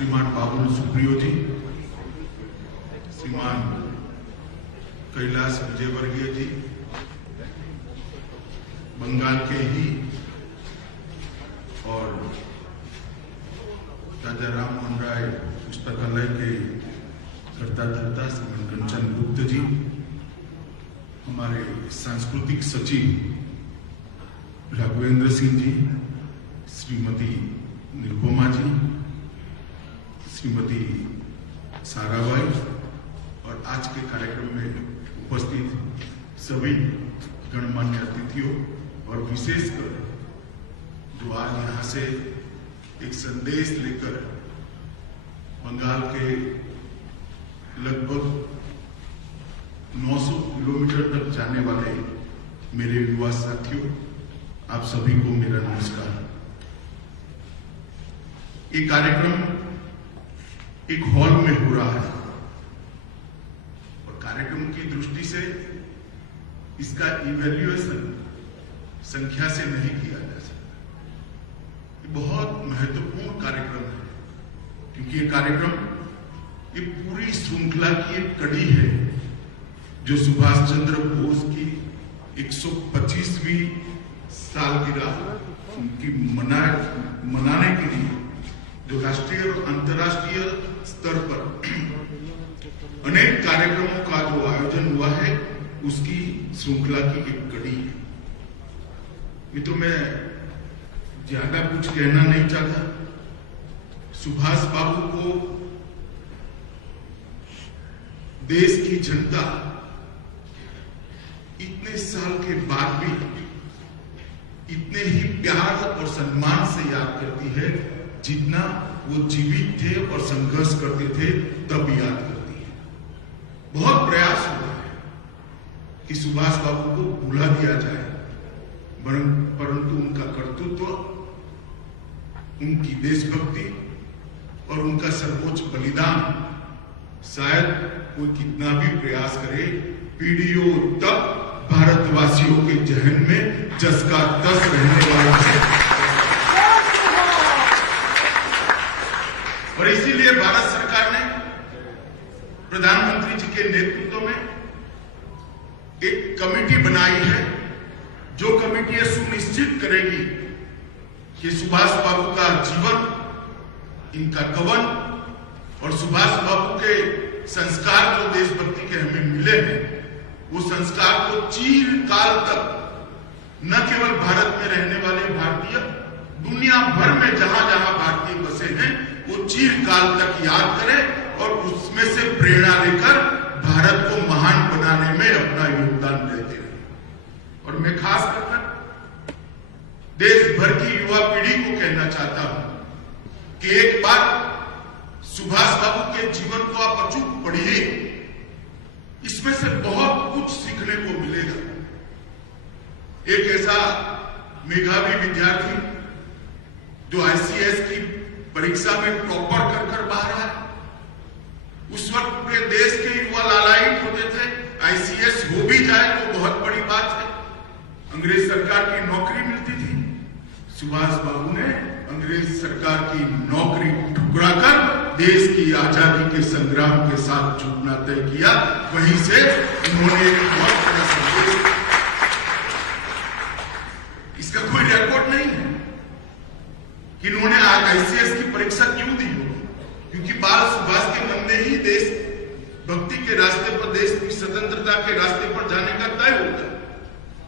श्रीमान बाबुल सुप्रियो जी, श्रीमान कैलाश विजयवर्गीय जी, बंगाल के ही और राजा राम मोहन राय पुस्तकालय के कर्ता धर्ता श्रीमान कंचन गुप्त जी, हमारे सांस्कृतिक सचिव राघवेंद्र सिंह जी, श्रीमती निरुपमा जी, श्रीमती साराबाई और आज के कार्यक्रम में उपस्थित सभी गणमान्य अतिथियों और विशेषकर जो आज यहाँ से एक संदेश लेकर बंगाल के लगभग 900 किलोमीटर तक जाने वाले मेरे युवा साथियों, आप सभी को मेरा नमस्कार। ये कार्यक्रम एक हॉल में हो रहा है और कार्यक्रम की दृष्टि से इसका इवैल्यूएशन संख्या से नहीं किया जा सकता। ये बहुत महत्वपूर्ण कार्यक्रम है क्योंकि ये कार्यक्रम ये पूरी श्रृंखला की एक कड़ी है जो सुभाष चंद्र बोस की 125वीं सालगिरह उनकी मनाने के लिए जो राष्ट्रीय और अंतर्राष्ट्रीय स्तर पर अनेक कार्यक्रमों का जो आयोजन हुआ है उसकी श्रृंखला की एक कड़ी है। ये तो मैं ज्यादा कुछ कहना नहीं चाहता। सुभाष बाबू को देश की जनता इतने साल के बाद भी इतने ही प्यार और सम्मान से याद करती है जितना वो जीवित थे और संघर्ष करते थे तब याद करती है। बहुत प्रयास हुआ है कि सुभाष बाबू को भुला दिया जाए, परंतु उनका कर्तृत्व, उनकी देशभक्ति और उनका सर्वोच्च बलिदान शायद कोई कितना भी प्रयास करे, पीढ़ियों तक भारतवासियों के जहन में जस का तस रहने वाला है। और इसीलिए भारत सरकार ने प्रधानमंत्री जी के नेतृत्व में एक कमेटी बनाई है जो कमेटी यह सुनिश्चित करेगी कि सुभाष बाबू का जीवन, इनका कवन और सुभाष बाबू के संस्कार जो देशभक्ति के हमें मिले हैं वो संस्कार को चिरकाल तक न केवल भारत में रहने वाले भारतीय, दुनिया भर में जहां जहां भारतीय बसे हैं वो चिरकाल तक याद करें और उसमें से प्रेरणा लेकर भारत को महान बनाने में अपना योगदान देते रहे। और मैं खास कर देश भर की युवा पीढ़ी को कहना चाहता हूं कि एक बार सुभाष बाबू के जीवन को आप अचूक पढ़िए, इसमें से बहुत कुछ सीखने को मिलेगा। एक ऐसा मेधावी विद्यार्थी जो आईसीएस की परीक्षा में टॉपर कर बाहर आया, उस वक्त पूरे देश के युवा लालायित होते थे, आईसीएस हो भी जाए तो बहुत बड़ी बात है, अंग्रेज सरकार की नौकरी मिलती थी। सुभाष बाबू ने अंग्रेज सरकार की नौकरी ठुकराकर देश की आजादी के संग्राम के साथ जुटना तय किया। वहीं से उन्होंने एक बहुत बड़ा संदेश, इसका कोई रिकॉर्ड नहीं है कि इन्होंने आईसीएस की परीक्षा क्यों दी होगी, क्योंकि बाल सुभाष के मन में ही देश भक्ति के रास्ते पर, देश की स्वतंत्रता के रास्ते पर जाने का तय होता है।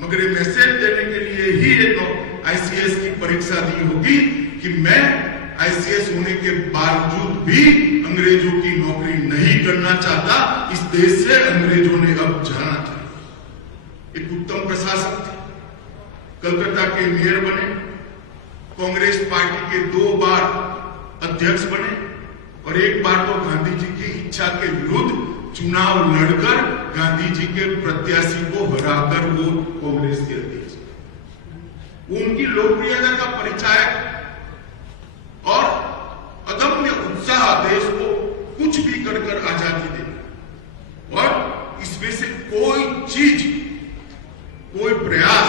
मगर ये मैसेज देने के लिए ही आईसीएस की परीक्षा दी होगी कि मैं आईसीएस होने के बावजूद भी अंग्रेजों की नौकरी नहीं करना चाहता, इस देश से अंग्रेजों ने अब जाना था। एक उत्तम प्रशासक थे, कलकत्ता के मेयर बने, कांग्रेस पार्टी के 2 बार अध्यक्ष बने और एक बार तो गांधी जी की इच्छा के विरुद्ध चुनाव लड़कर गांधी जी के प्रत्याशी को हराकर वो कांग्रेस के अध्यक्ष। उनकी लोकप्रियता का परिचायक और अदम्य उत्साह देश को कुछ भी कर आजादी देना, और इसमें से कोई चीज, कोई प्रयास,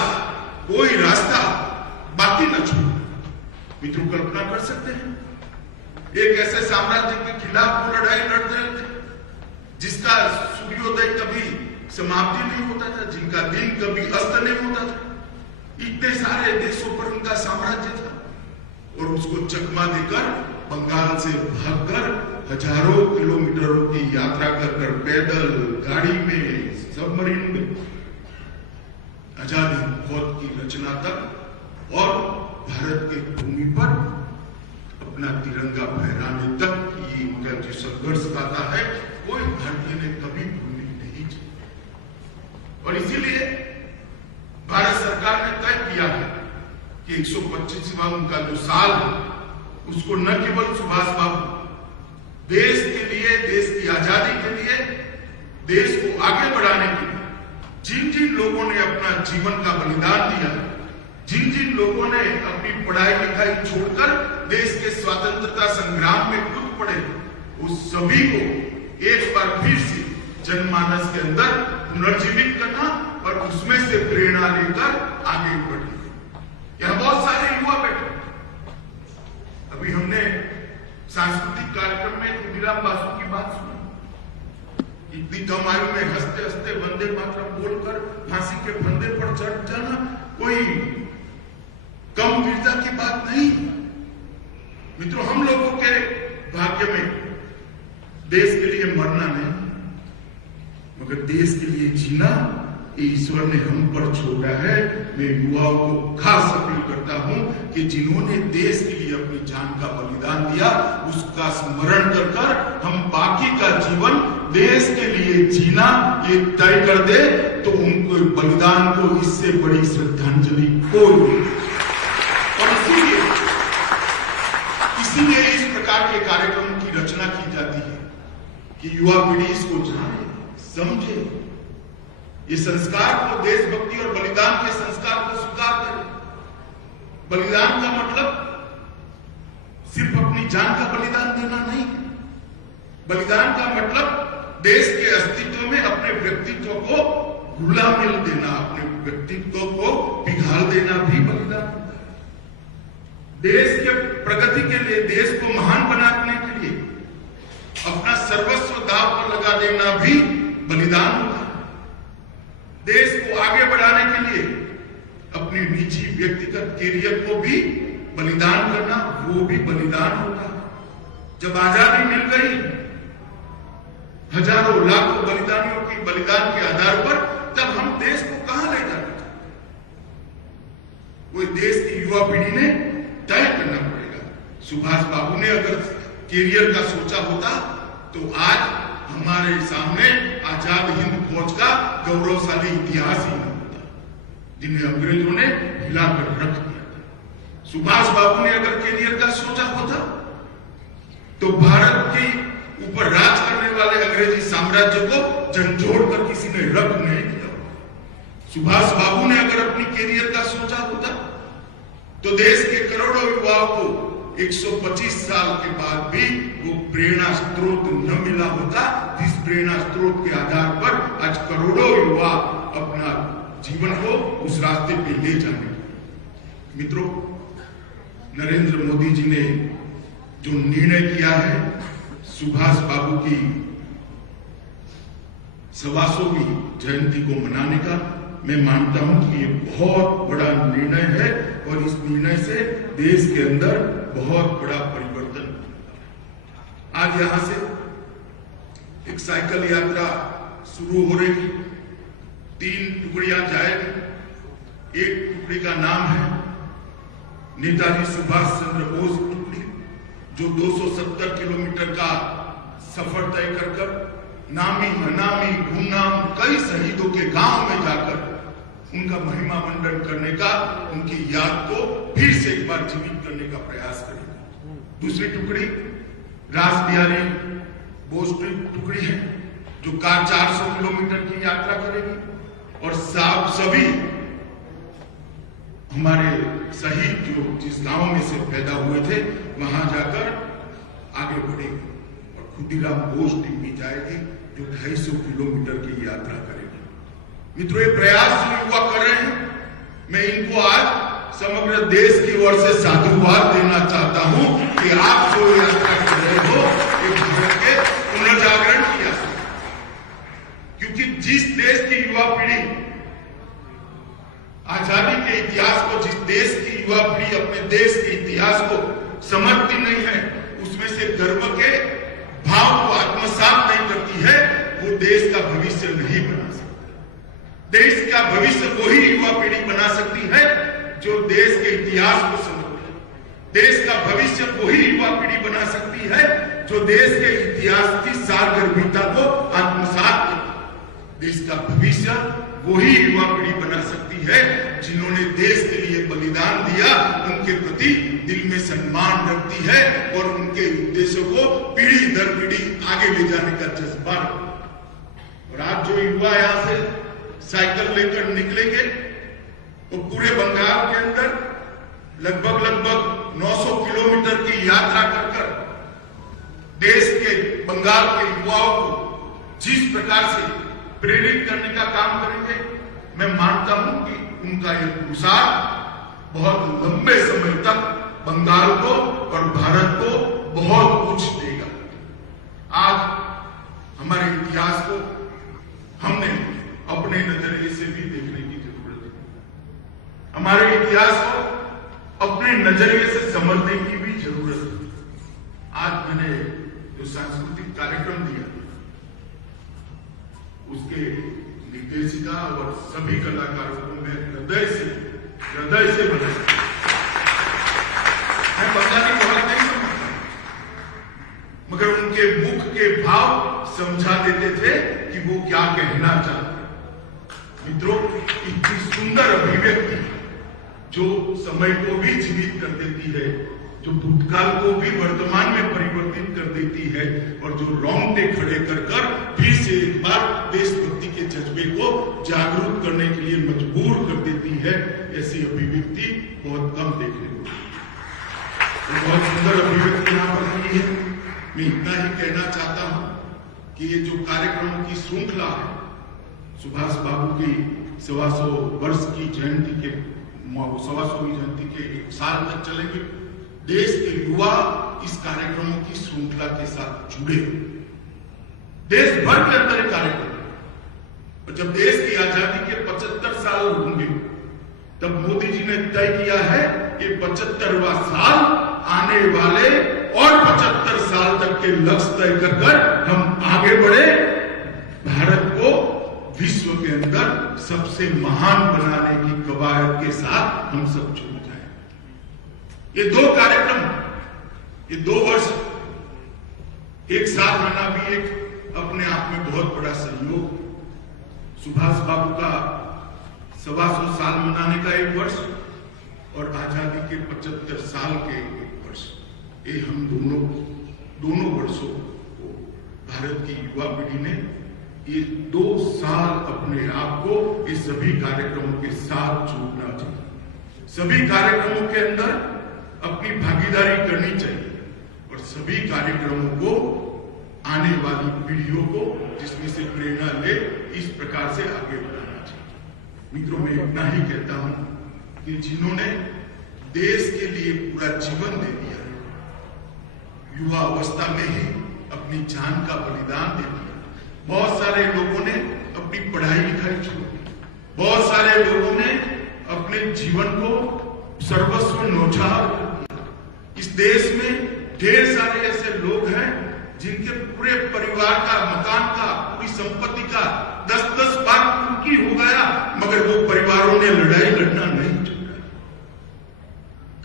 कोई रास्ता बाकी न छोड़। मित्रों, कल्पना कर सकते हैं एक ऐसे साम्राज्य के खिलाफ वो लड़ाई लड़ते रहे थे जिसका सूर्योदय कभी समाप्ति नहीं होता था, जिनका दिन कभी अस्त नहीं होता था। इतने सारे देशों पर उनका साम्राज्य था और उसको चकमा देकर बंगाल से भागकर हजारों किलोमीटरों की यात्रा कर पैदल, गाड़ी में, सबमरीन में आजादी फौज की रचना तक और भारत की भूमि पर अपना तिरंगा फहराने तक की इनका जो संघर्ष गाथा है कोई भारतीय ने कभी भूलनी नहीं चाहिए। और इसीलिए भारत सरकार ने तय किया है कि 125वां उनका जो साल है उसको न केवल सुभाष बाबू देश के लिए, देश की आजादी के लिए, देश को आगे बढ़ाने के लिए जिन जिन लोगों ने अपना जीवन का बलिदान दिया, जिन जिन लोगों ने अपनी पढ़ाई लिखाई छोड़कर देश के स्वतंत्रता संग्राम में कूद पड़े, उस सभी को एक बार फिर से जनमानस के अंदर पुनर्जीवित करना और उसमें से प्रेरणा लेकर आगे बढ़ना। यहां बहुत सारे युवा बैठे। अभी हमने सांस्कृतिक कार्यक्रम में खुदीराम बासु की बात सुनी। इतनी कम आयु में हंसते हंसते वंदे मातरम बोलकर फांसी के फंदे पर चढ़ जाना कोई कम वीरता की बात नहीं। मित्रों, हम लोगों के भाग्य में देश के लिए मरना नहीं मगर देश के लिए जीना ईश्वर ने हम पर छोड़ा है। मैं युवाओं को खास अपील करता हूं कि जिन्होंने देश के लिए अपनी जान का बलिदान दिया उसका स्मरण कर कर हम बाकी का जीवन देश के लिए जीना ये तय कर दे तो उनको बलिदान को इससे बड़ी श्रद्धांजलि कोई नहीं। और इसीलिए इस प्रकार के कार्यक्रम की रचना की जाती है कि युवा पीढ़ी इसको जाने, समझे, ये संस्कार को, देशभक्ति और बलिदान के संस्कार को स्वीकार करें। बलिदान का मतलब सिर्फ अपनी जान का बलिदान देना नहीं है। बलिदान का मतलब देश के अस्तित्व में अपने व्यक्तित्व को घुला मिल देना, अपने व्यक्तित्व को पिघाल देना भी बलिदान होता है। देश के प्रगति के लिए, देश को महान बनाने के लिए अपना सर्वस्व दांव पर लगा देना भी बलिदान होता है। देश को आगे बढ़ाने के लिए अपनी निजी व्यक्तिगत कैरियर को भी बलिदान करना, वो भी बलिदान होता है। जब आजादी मिल गई, हजारों लाखों बलिदानियों की बलिदान के आधार पर, तब हम देश को कहां ले जाना चाहते? वो देश की युवा पीढ़ी ने तय करना पड़ेगा। सुभाष बाबू ने अगर कैरियर का सोचा होता तो आज हमारे सामने आजाद हिंद फौज का गौरवशाली इतिहास ही न होता जिन्हें अंग्रेजों ने हिलाकर रख दिया था। सुभाष बाबू ने अगर कैरियर का सोचा होता तो भारत के ऊपर राज करने वाले अंग्रेजी साम्राज्य को झंझोड़ कर किसी ने रख नहीं दिया। सुभाष बाबू ने अगर अपनी कैरियर का सोचा होता तो देश के करोड़ों युवाओं को 125 साल के बाद भी वो प्रेरणा स्रोत न मिला होता जिस प्रेरणा स्रोत के आधार पर आज करोड़ों युवा अपना जीवन को उस रास्ते पे ले जाने। मित्रों, नरेंद्र मोदी जी ने जो निर्णय किया है सुभाष बाबू की 125वीं जयंती को मनाने का, मैं मानता हूं कि ये बहुत बड़ा निर्णय है और इस निर्णय से देश के अंदर बहुत बड़ा परिवर्तन। आज यहां से एक साइकिल यात्रा शुरू हो रही, 3 टुकड़ियां जाएगी। एक टुकड़ी का नाम है नेताजी सुभाष चंद्र बोस टुकड़ी, जो 270 किलोमीटर का सफर तय कर नामी अनामी गुमनाम कई शहीदों के गांव में जाकर उनका महिमा मंडन करने का, उनकी याद को फिर से एक बार जीवित करने का प्रयास करेगी। दूसरी टुकड़ी रास बिहारी बोस टुकड़ी है जो 400 किलोमीटर की यात्रा करेगी और सभी हमारे शहीद जो जिस गांव में से पैदा हुए थे वहां जाकर आगे बढ़ेगी। और खुदीराम बोस टीम भी जाएगी जो 250 किलोमीटर की यात्रा करेगी। मित्रों, ये प्रयास जो युवा कर रहे हैं, मैं इनको आज समग्र देश की ओर से साधुवाद देना चाहता हूं कि आप जो समझती नहीं है, उसमें से गर्व के भाव को आत्मसात नहीं करती है, वो देश का भविष्य नहीं बना सकती। देश का भविष्य वही युवा पीढ़ी बना सकती है जो देश के इतिहास को समझती है। देश का भविष्य वही युवा पीढ़ी बना सकती है जो देश के इतिहास की सारगर्भिता को आत्मसात करती है। देश का भविष्य वही युवा पीढ़ी बना सकती है जिन्होंने देश के लिए बलिदान दिया, उनके प्रति दिल में सम्मान रखती है और उनके उद्देश्यों को पीढ़ी दर पीढ़ी आगे ले जाने का जज्बा। और आज जो युवा यहां से साइकिल लेकर निकलेंगे तो पूरे बंगाल के अंदर लगभग 900 किलोमीटर की यात्रा कर देश के बंगाल के युवाओं को जिस प्रकार से प्रेरित करने का काम करेंगे, मैं मानता हूं कि उनका यह पुरुषार्थ बहुत लंबे समय तक बंगाल को और भारत को बहुत कुछ देगा। आज हमारे इतिहास को हमने अपने नजरिए से भी देखने की जरूरत है। हमारे इतिहास को अपने नजरिए से समझने की भी जरूरत है। आज मैंने जो सांस्कृतिक कार्यक्रम दिया, उसके निर्देशिका और सभी कलाकारों को मैं हृदय से बधाई। मैं बंगाली बहुत नहीं समझता, मगर उनके मुख के भाव समझा देते थे कि वो क्या कहना चाहते। मित्रों, इतनी सुंदर अभिव्यक्ति जो समय को भी जीवित कर देती है, जो भूतकाल को भी वर्तमान में परिवर्तित कर देती है और जो रोंगटे खड़े कर फिर से एक बार देशभक्ति के जज्बे को जागरूक करने के लिए मजबूर कर देती है, ऐसी अभिव्यक्ति बहुत कम देखने को मिलती है। बहुत सुंदर अभिव्यक्ति यहां पर हुई है। मैं इतना ही कहना चाहता हूं कि ये जो कार्यक्रमों की श्रृंखला है, सुभाष बाबू की 125 वर्ष की जयंती के 125वीं जयंती के 1 साल तक चलेंगे। देश के युवा इस कार्यक्रमों की श्रृंखला के साथ जुड़े, देश भर के अंदर कार्यक्रम। और जब देश की आजादी के 75 साल होंगे, तब मोदी जी ने तय किया है कि 75वां साल आने वाले और 75 साल तक के लक्ष्य तय कर हम आगे बढ़े, भारत को विश्व के अंदर सबसे महान बनाने की कवायद के साथ हम सब जुड़ जाए। ये 2 कार्यक्रम, ये 2 वर्ष एक साथ आना भी एक अपने आप में बहुत बड़ा सहयोग। सुभाष बाबू का 125 साल मनाने का 1 वर्ष और आजादी के 75 साल के 1 वर्ष, ये हम दोनों वर्षों को भारत की युवा पीढ़ी ने ये 2 साल अपने आप को इस सभी कार्यक्रमों के साथ जोड़ना चाहिए। सभी कार्यक्रमों के अंदर अपनी भागीदारी करनी चाहिए और सभी कार्यक्रमों को आने वाली पीढ़ियों को जिसमें से प्रेरणा ले, इस प्रकार से आगे बढ़ाना चाहिए। मित्रों, मैं इतना ही कहता हूं कि जिन्होंने देश के लिए पूरा जीवन दे दिया, युवा अवस्था में ही अपनी जान का बलिदान दे दिया, बहुत सारे लोगों ने अपनी पढ़ाई लिखाई छोड़ दी, बहुत सारे लोगों ने अपने जीवन को सर्वस्व न्यौछावर कर दिया। इस देश में ढेर सारे ऐसे लोग हैं जिनके पूरे परिवार का, मकान का, पूरी संपत्ति का 10-10 बार कुर्की हो गया, मगर वो परिवारों ने लड़ाई लड़ना नहीं छोड़ा।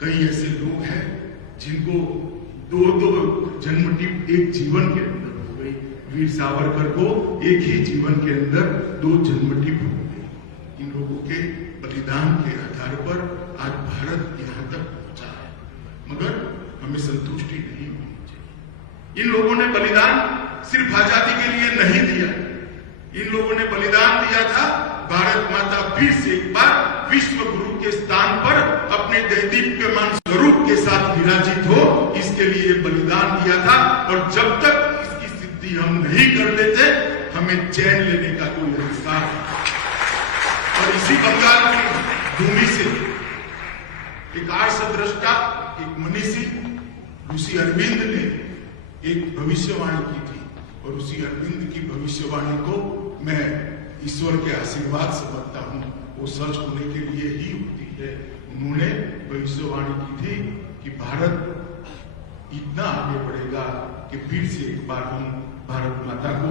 कई ऐसे लोग हैं जिनको 2 जन्मटिप एक जीवन के अंदर हो गई। वीर सावरकर को एक ही जीवन के अंदर 2 जन्मटिप हो गई। इन लोगों के बलिदान के आधार पर आज भारत यहां तक पहुंचा है, मगर हमें संतुष्टि नहीं होनी चाहिए। इन लोगों ने बलिदान सिर्फ आजादी के लिए नहीं दिया, इन लोगों ने बलिदान दिया था भारत माता फिर से एक बार विश्व गुरु के स्थान पर अपने दैदीप्यमान स्वरूप के साथ विराजित हो, इसके लिए बलिदान दिया था। और जब तक इसकी सिद्धि हम नहीं कर लेते, हमें चैन लेने का कोई अधिकार नहीं। और इसी बंगाल की भूमि से एक आर्षद्रष्टा, एक मनीषी ऋषि अरविंद ने एक भविष्यवाणी की थी, और उसी अरविंद की भविष्यवाणी को मैं ईश्वर के आशीर्वाद समझता हूं, वो सच होने के लिए ही होती है। उन्होंने भविष्यवाणी की थी कि भारत इतना आगे बढ़ेगा कि फिर से एक बार हम भारत माता को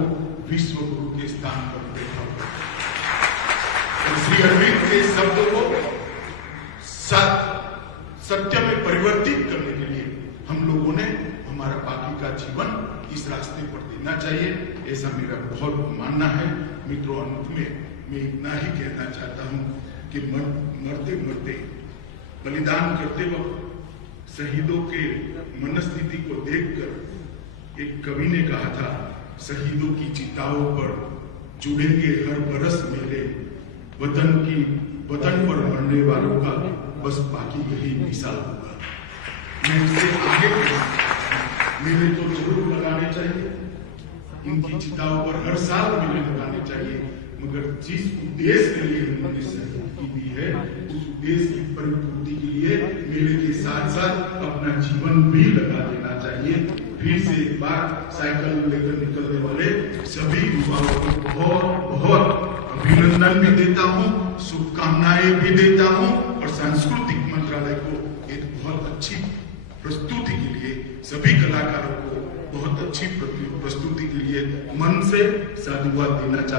विश्व गुरु के स्थान पर देखा। श्री अरविंद के शब्दों को सत्य में परिवर्तित करने के लिए हम लोगों ने हमारा बाकी का जीवन इस रास्ते पर देना चाहिए, ऐसा मेरा बहुत मानना है। मित्रों, अंत में मैं इतना ही कहना चाहता हूं कि मरते मरते बलिदान करते वक्त शहीदों के मनस्थिति को देखकर एक कवि ने कहा था, शहीदों की चिताओं पर जुड़ेंगे हर बरस मेरे, वतन पर मरने वालों का बस बाकी यही मिसाल होगा। मैं इससे आगे मेरे तो जरूर लगाने चाहिए, इनकी चिताओं पर हर साल मेरे लगाने चाहिए, मगर जिस उद्देश्य के लिए उन्होंने शहीदी दी है उस उद्देश्य की परिपूर्ति के लिए मेरे के साथ साथ अपना जीवन भी लगा देना चाहिए। फिर से एक बार साइकिल लेकर निकलने वाले सभी युवाओं को बहुत बहुत अभिनंदन भी देता हूँ, शुभकामनाएं भी देता हूँ और सांस्कृतिक मंत्रालय को एक बहुत अच्छी प्रस्तुति के लिए, सभी कलाकारों को बहुत अच्छी प्रस्तुति के लिए मन से साधुवाद देना चाहता हूँ।